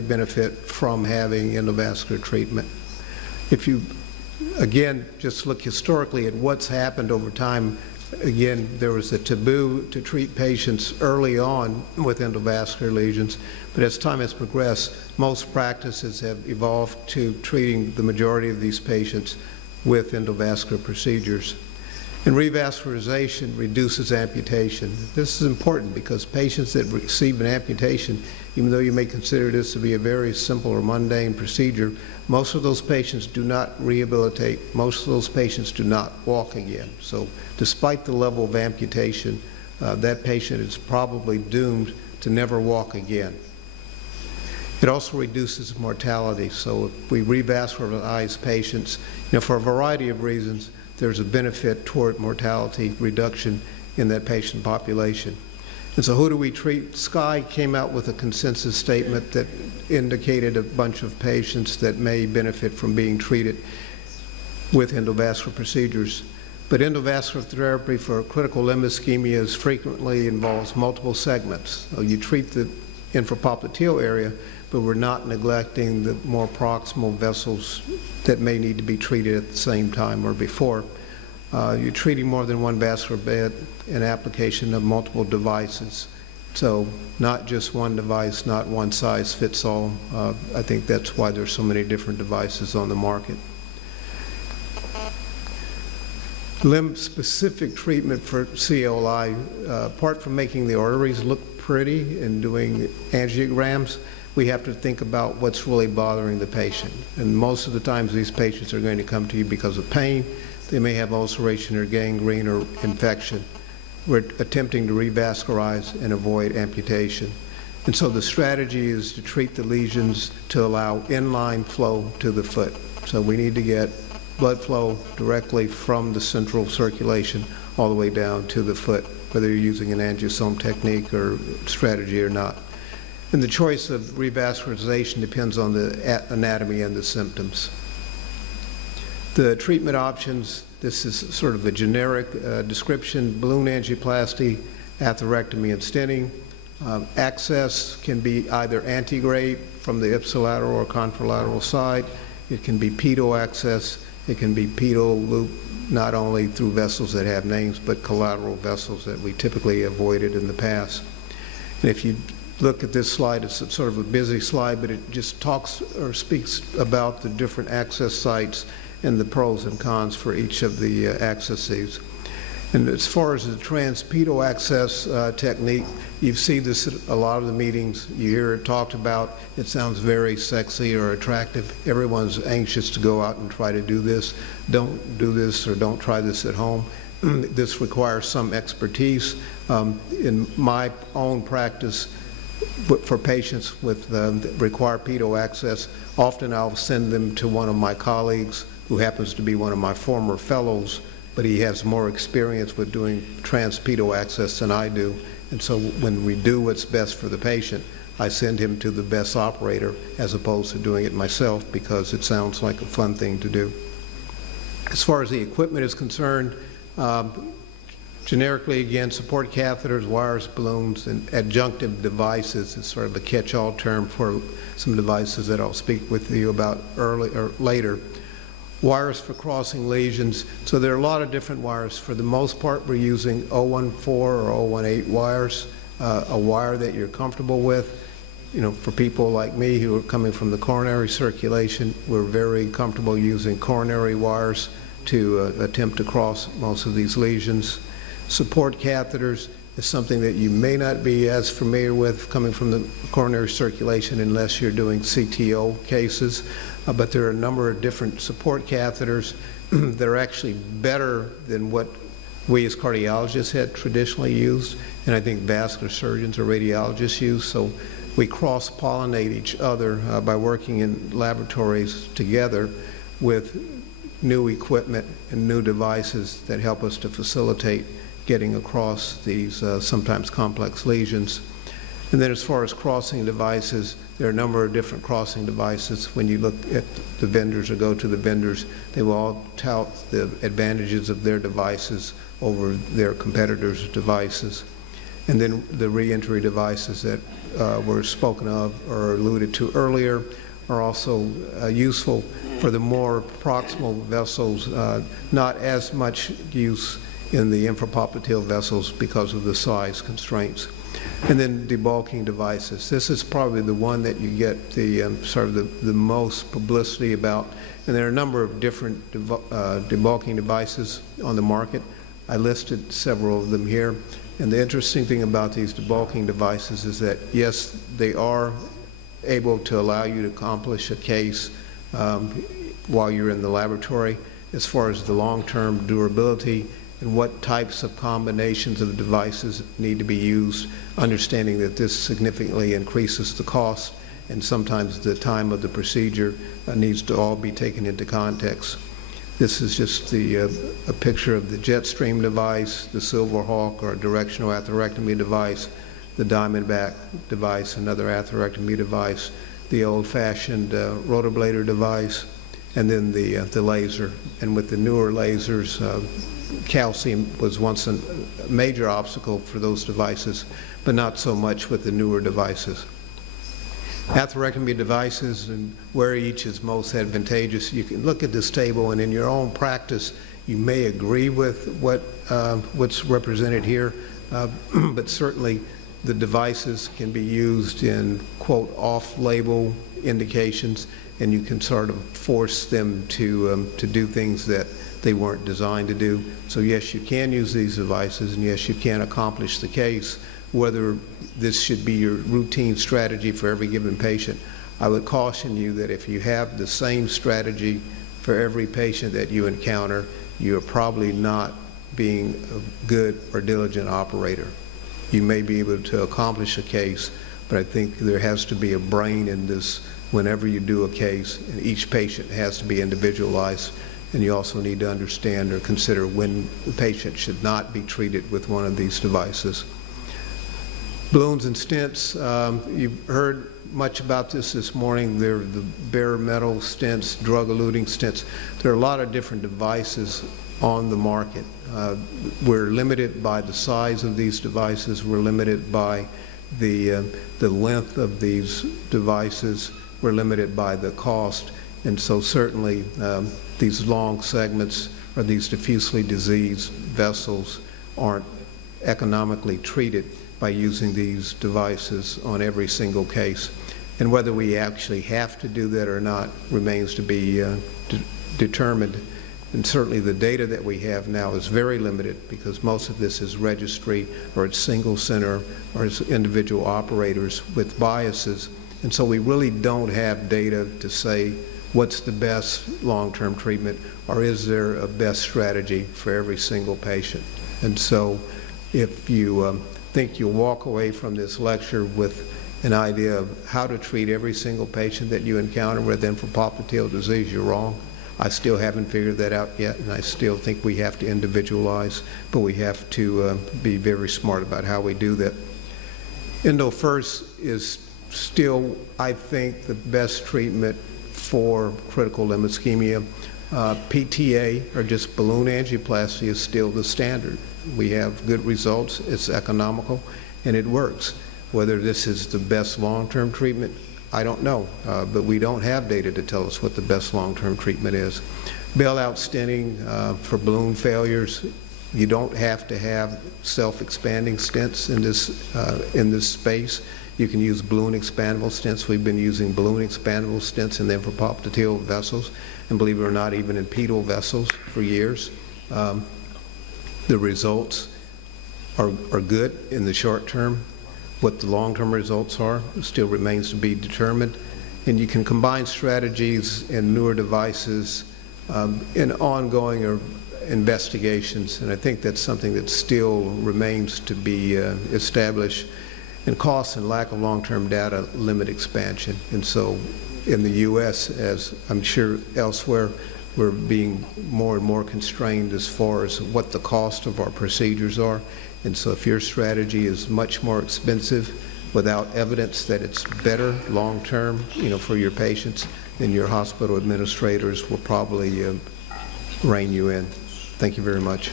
benefit from having endovascular treatment. If you, again, just look historically at what's happened over time, again, there was a taboo to treat patients early on with endovascular lesions, but as time has progressed, most practices have evolved to treating the majority of these patients with endovascular procedures. And revascularization reduces amputation. This is important because patients that receive an amputation, even though you may consider this to be a very simple or mundane procedure, most of those patients do not rehabilitate. Most of those patients do not walk again. So despite the level of amputation, that patient is probably doomed to never walk again. It also reduces mortality. So if we revascularize patients, for a variety of reasons, there's a benefit toward mortality reduction in that patient population. And so who do we treat? SCI came out with a consensus statement that indicated a bunch of patients that may benefit from being treated with endovascular procedures. But endovascular therapy for critical limb ischemias frequently involves multiple segments. So you treat the infrapopliteal area, but we're not neglecting the more proximal vessels that may need to be treated at the same time or before. You're treating more than one vascular bed and application of multiple devices. So not just one device, not one size fits all. I think that's why there's so many different devices on the market. Limb-specific treatment for CLI, apart from making the arteries look pretty and doing angiograms, we have to think about what's really bothering the patient. And most of the times these patients are going to come to you because of pain. They may have ulceration or gangrene or infection. We're attempting to revascularize and avoid amputation. And so the strategy is to treat the lesions to allow inline flow to the foot. So we need to get blood flow directly from the central circulation all the way down to the foot, whether you're using an angiosome technique or strategy or not. And the choice of revascularization depends on the anatomy and the symptoms. The treatment options, this is sort of a generic description: balloon angioplasty, atherectomy, and stenting. Access can be either antegrade from the ipsilateral or contralateral side. It can be pedal access. It can be pedal loop, not only through vessels that have names, but collateral vessels that we typically avoided in the past. And if you look at this slide, it's sort of a busy slide, but it just talks or speaks about the different access sites and the pros and cons for each of the accesses. And as far as the transpedal access technique, you see this at a lot of the meetings. You hear it talked about. It sounds very sexy or attractive. Everyone's anxious to go out and try to do this. Don't do this or don't try this at home. This requires some expertise. In my own practice, for patients with require pedal access, often I'll send them to one of my colleagues who happens to be one of my former fellows, but he has more experience with doing transpedal access than I do. And so when we do what's best for the patient, I send him to the best operator as opposed to doing it myself because it sounds like a fun thing to do. As far as the equipment is concerned, generically, again, support catheters, wires, balloons, and adjunctive devices is sort of a catch-all term for some devices that I'll speak with you about early or later. Wires for crossing lesions. So there are a lot of different wires. For the most part, we're using 014 or 018 wires, a wire that you're comfortable with. For people like me who are coming from the coronary circulation, we're very comfortable using coronary wires to attempt to cross most of these lesions. Support catheters is something that you may not be as familiar with coming from the coronary circulation unless you're doing CTO cases, but there are a number of different support catheters that are actually better than what we as cardiologists had traditionally used, and I think vascular surgeons or radiologists use. So we cross-pollinate each other by working in laboratories together with new equipment and new devices that help us to facilitate getting across these sometimes complex lesions. And then as far as crossing devices, there are a number of different crossing devices. When you look at the vendors or go to the vendors, they will all tout the advantages of their devices over their competitors' devices. And then the reentry devices that were spoken of or alluded to earlier are also useful for the more proximal vessels, not as much use in the infrapopliteal vessels because of the size constraints. And then debulking devices. This is probably the one that you get the sort of the most publicity about. And there are a number of different debulking devices on the market. I listed several of them here. And the interesting thing about these debulking devices is that, yes, they are able to allow you to accomplish a case while you're in the laboratory. As far as the long-term durability and what types of combinations of devices need to be used, understanding that this significantly increases the cost and sometimes the time of the procedure needs to all be taken into context. This is just a picture of the Jetstream device, the Silverhawk or directional atherectomy device, the Diamondback device, another atherectomy device, the old-fashioned rotablator device, and then the laser. And with the newer lasers, calcium was once a major obstacle for those devices, but not so much with the newer devices. Atherectomy devices and where each is most advantageous. You can look at this table, and in your own practice, you may agree with what's represented here, but certainly the devices can be used in, quote, off-label indications, and you can sort of force them to do things that they weren't designed to do. So yes, you can use these devices, and yes, you can accomplish the case. Whether this should be your routine strategy for every given patient, I would caution you that if you have the same strategy for every patient that you encounter, you're probably not being a good or diligent operator. You may be able to accomplish a case, but I think there has to be a brain in this whenever you do a case, and each patient has to be individualized, and you also need to understand or consider when the patient should not be treated with one of these devices. Balloons and stents, you've heard much about this morning. They're the bare metal stents, drug-eluting stents. There are a lot of different devices on the market. We're limited by the size of these devices. We're limited by the length of these devices. We're limited by the cost. And so certainly these long segments or these diffusely diseased vessels aren't economically treated by using these devices on every single case. And whether we actually have to do that or not remains to be determined. And certainly the data that we have now is very limited because most of this is registry or it's single center or it's individual operators with biases. And so we really don't have data to say what's the best long-term treatment or is there a best strategy for every single patient. And so if you think you'll walk away from this lecture with an idea of how to treat every single patient that you encounter with infrapopliteal disease, you're wrong. I still haven't figured that out yet, and I still think we have to individualize, but we have to be very smart about how we do that. Endo first is still, I think, the best treatment for critical limb ischemia. PTA, or just balloon angioplasty, is still the standard. We have good results, it's economical, and it works. Whether this is the best long-term treatment, I don't know, but we don't have data to tell us what the best long-term treatment is. Bailout stenting for balloon failures, you don't have to have self-expanding stents in this space. You can use balloon expandable stents. We've been using balloon expandable stents in the infrapopliteal vessels, and believe it or not, even in pedal vessels for years. The results are good in the short term. What the long-term results are still remains to be determined. And you can combine strategies and newer devices in ongoing investigations, and I think that's something that still remains to be established. And costs and lack of long-term data limit expansion. And so in the U.S., as I'm sure elsewhere, we're being more and more constrained as far as what the cost of our procedures are. And so if your strategy is much more expensive without evidence that it's better long-term, for your patients, then your hospital administrators will probably rein you in. Thank you very much.